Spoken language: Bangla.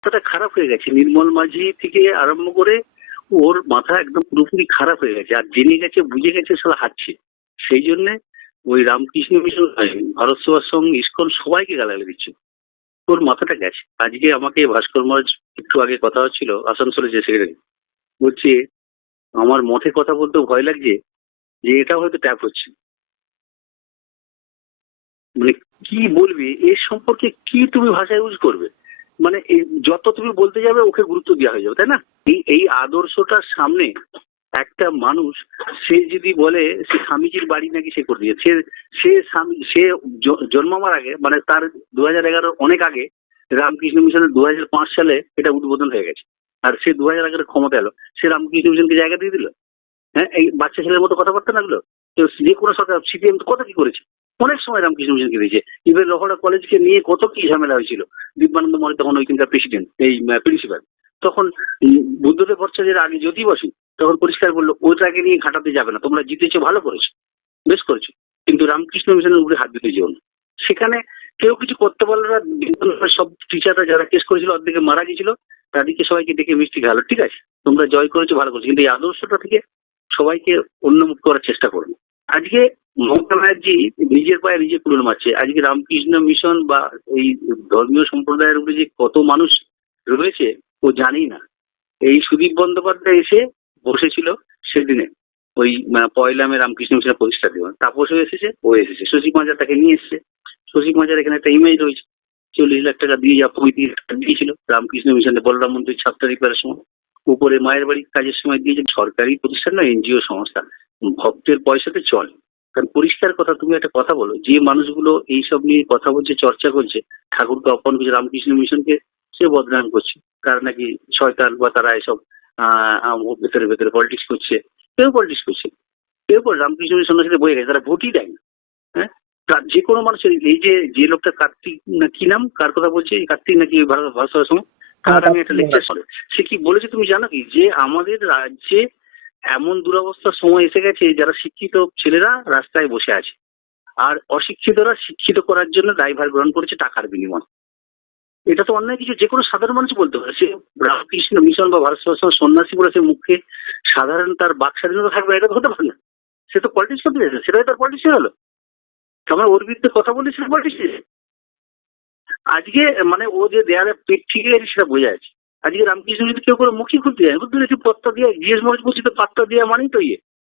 মাথাটা খারাপ হয়ে গেছে। নির্মল মাঝি থেকে আরম্ভ করে ওর মাথা একদম পুরোপুরি খারাপ হয়ে গেছে। আর জেনে গেছে, বুঝে গেছে সেটা হাঁটছে। সেই জন্য ওই রামকৃষ্ণ মিশন ভারত সঙ্গে ইস্কন সবাইকে গালাগালি দিচ্ছে। ওর মাথাটা গেছে। আজকে আমাকে ভাস্কর মহারাজ একটু আগে কথা হচ্ছিল, আসানসোলে যে সেক্রেটারি বলছে, আমার মঠে কথা বলতে ভয় লাগছে যে এটা হয়তো ট্যাপ হচ্ছে। মানে কি বলবে? এর সম্পর্কে কি তুমি ভাষা ইউজ করবে? মানে যত তুমি বলতে যাবে ওকে গুরুত্ব দেওয়া হয়ে যাবে, তাই না? এই এই আদর্শটার সামনে একটা মানুষ, সে যদি বলে সে স্বামীজির বাড়ি নাকি সে করে দিয়েছে, সে স্বামী, সে জন্মাবার আগে মানে তার দু হাজার এগারো অনেক আগে রামকৃষ্ণ মিশনের দু হাজার পাঁচ সালে এটা উদ্বোধন হয়ে গেছে। আর সে দু হাজার এগারো ক্ষমতা এলো। সে রামকৃষ্ণ মিশনকে জায়গা দিয়ে দিল। হ্যাঁ এই বাচ্চা ছেলের মতো কথাবার্তা লাগল? তো যে কোনো সরকার, সিপিএম কত কি করেছে? অনেক সময় রামকৃষ্ণ মিশনকে দিয়েছে ইভেন লহড়া কলেজকে নিয়ে কত কি ঝামেলা হয়েছিল। দিব্যানন্দ মনে তখন ওইখানকার প্রেসিডেন্ট এই প্রিন্সিপাল তখন বুদ্ধদেব ভট্টাচার্যের আগে যদি বসি, তখন পরিষ্কার বলল ওইটাকে নিয়ে ঘাটাতে যাবে না, তোমরা জিতেছো, ভালো করেছ, বেশ করেছ। কিন্তু রামকৃষ্ণ মিশনের উপরে হাত দিতে যেও না। সেখানে কেউ কিছু করতে পারল না। সব টিচাররা যারা কেস করেছিল, অর্ধেকে মারা গেছিল তাদেরকে সবাইকে ডেকে মিষ্টি খাওয়ালো ঠিক আছে, তোমরা জয় করেছ, ভালো করেছ। কিন্তু এই আদর্শটা থেকে সবাইকে উন্নমুখ করার চেষ্টা করবে আজকে মমতা ব্যানার্জি নিজের পায়ে নিজে কুড়ুল মারছে। আজকে রামকৃষ্ণ মিশন বা এই ধর্মীয় সম্প্রদায়ের উপরে যে কত মানুষ রয়েছে, ও জানেই না। এই সুদীপ বন্দ্যোপাধ্যায় এসে বসেছিল সেদিনে। ওই পয়লা মে রামকৃষ্ণ মিশনের প্রতিষ্ঠা দিবস। তাপসও এসেছে, ও এসেছে। শশী মাজার তাকে নিয়ে এসেছে। শশী মাজার এখানে একটা ইমেজ রয়েছে। চল্লিশ লাখ টাকা দিয়ে যা পঁয়ত্রিশ লাখ টাকা দিয়েছিল রামকৃষ্ণ মিশনে বলরাম মন্দির ছাত্র রিপেয়ারের সময়। উপরে মায়ের বাড়ির কাজের সময় দিয়েছে সরকারি প্রতিষ্ঠান না, এনজিও সংস্থা। ভক্তের পয়সাতে চলে। কারণ পরিষ্কার কথা তুমি একটা কথা বলো যে মানুষগুলো এইসব নিয়ে কথা বলছে চর্চা করছে ঠাকুরকে অপমান করছে রামকৃষ্ণ মিশনকে সে বদনাম করছে। তার নাকি শয়তান বা তারা এসব ভেতরে ভেতরে পলিটিক্স করছে কেউ পলিটিক্স করছে কেউ রামকৃষ্ণ মিশন সাথে বয়ে গেছে তারা ভোটই দেয় না। হ্যাঁ? যে কোনো মানুষের এই যে যে লোকটা কার্তিক না কি নাম কার কথা বলছে এই কার্তিক নাকি ভারত ভারত তার আমি একটা লেকচার সে কি বলেছে তুমি জানো কি? যে আমাদের রাজ্যে এমন দুরবস্থার সময় এসে গেছে, যারা শিক্ষিত ছেলেরা রাস্তায় বসে আছে। আর অশিক্ষিতরা শিক্ষিত করার জন্য দায়ভার গ্রহণ করেছে টাকার বিনিময়। এটা তো অন্যায় কিছু যে কোনো সাধারণ মানুষ বলতে পারে। সে রামকৃষ্ণ মিশন বা ভারত সেবাশ্রম সন্ন্যাসী বলে সে মুখে সাধারণ তার বাক স্বাধীনতা থাকবে, এটা তো হতে পারে না। সে তো পলিটিক্স করতে চাইছে, সেটাই তার পলিটিক্স গেল আমার ওর বিরুদ্ধে কথা বলে সেটা পলিটিক্স আজকে মানে ও যে দেয়ালে পেট ঠিক গেছে সেটা বোঝা যাচ্ছে। আজকে রামকৃষ্ণ যদি কেউ করে মুখি খুলতে যায়, বুঝতে পেরেছি? পত্তা দিয়ে জিএস মজবুত তো পাত্তা দেওয়া মানেই তো ইয়ে।